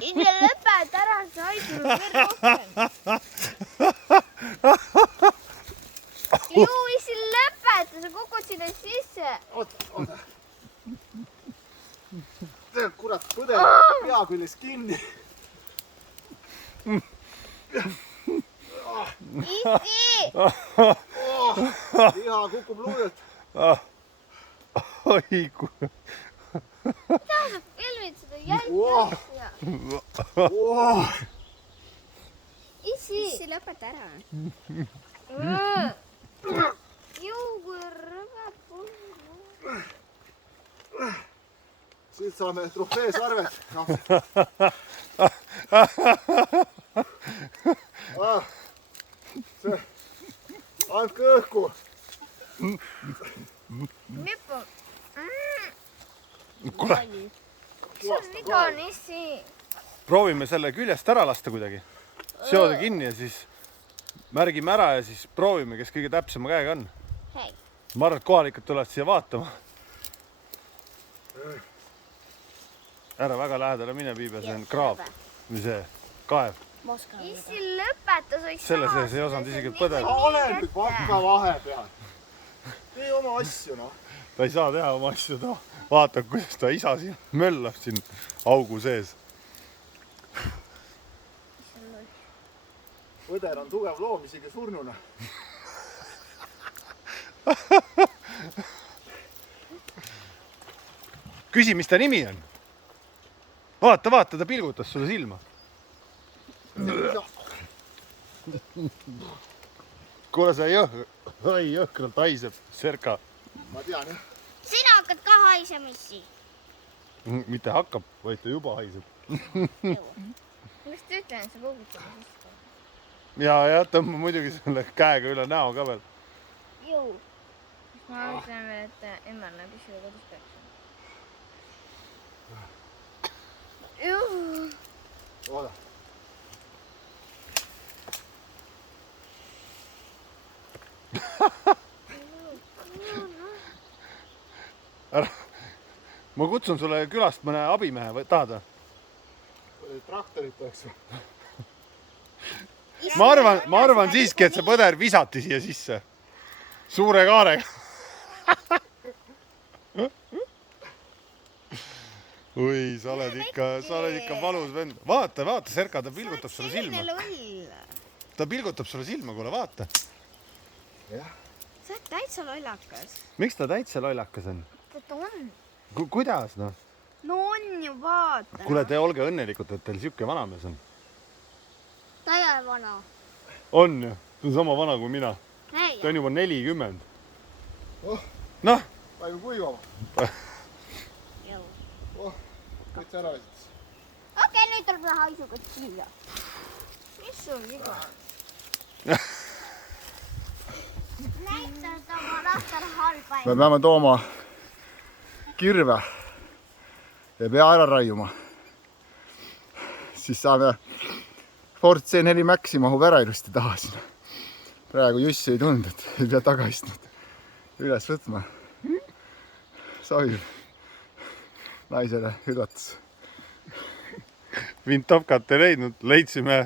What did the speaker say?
Ise lõpeta ära, sa haisud veel rohkem. Ju, ise lõpeta, sa kukud sinna sisse. Oota. See kurat põder pea küljes kinni. Isi! Liha kukub luudelt. Oi, kuule. Mida sa filmid seda jälgi asja? Isi! Isi, lõpeta ära. Ju, kui rõveb pullu. Siit saame trofeesarved. Andke õhku. Mipu. Kuule, See on viga on, Isi. proovime selle küljest ära lasta kuidagi. Seoda kinni ja siis märgime ära ja siis proovime, kes kõige täpsema käega on. Hei. Ma arvan, et kohalikud tulevad siia vaatama. Ära väga lähedale mine, Piibe, see on kraav või see kaev. Isi, lõpeta, sa ei saa. Selle sees ei osanud isegi põdeda. Ole nüüd vakka vahepeal. Tee oma asju, noh. Ta ei saa teha oma asju, ta vaatab, kuidas ta isa siin möllab siin augu sees. Põder on tugev loom isegi surnuna. Küsi, mis ta nimi on? Vaata, ta pilgutas sulle silma. Kuule, see jõhkralt haiseb, Serka. Ma tean, jah. Sina hakkad ka haisema, Isi. Mitte hakkab, vaid ta juba haiseb. Mis ta ütlen, sa kogutad sisse? Ja tõmba muidugi selle käega üle näo ka veel. Ju. Ma ütlen veel, et emmel näeb ise kodus peaks. Ju. Ooda. Ma kutsun sulle külast mõne abimehe, või tahad või? Traktorit oleks või? Ma arvan siiski, et see põder visati siia sisse. Suure kaarega. Oi, sa oled ikka valus vend. Vaata, Serka, ta pilgutab sulle silma. Ta pilgutab sulle silma, kuule, vaata. Jah. Sa oled täitsa lollakas. Miks ta täitsa lollakas on? Ta on. Kuidas, noh? No on ju, vaata. Kuule, te olge õnnelikud, et teil siuke vanamees on. Ta ei ole vana. On ju? Ta on sama vana kui mina. Ei. Ta on juba 40. Oh, Noh, panime kuivama. Jõu. Oh, kõik ära esitas. Okei, nüüd tuleb haisuga siia. Mis sul viga on? Näitad oma lastele halba. Me peame tooma kirve ja pea ära raiuma. Siis saame Ford C4 Maxi mahub ära ilusti taha sinna. Praegu Jussi ei tulnud, et ei pea taga istnud. Üles võtma. Soovib naisele üllatus. Vintopkat ei leidnud, leidsime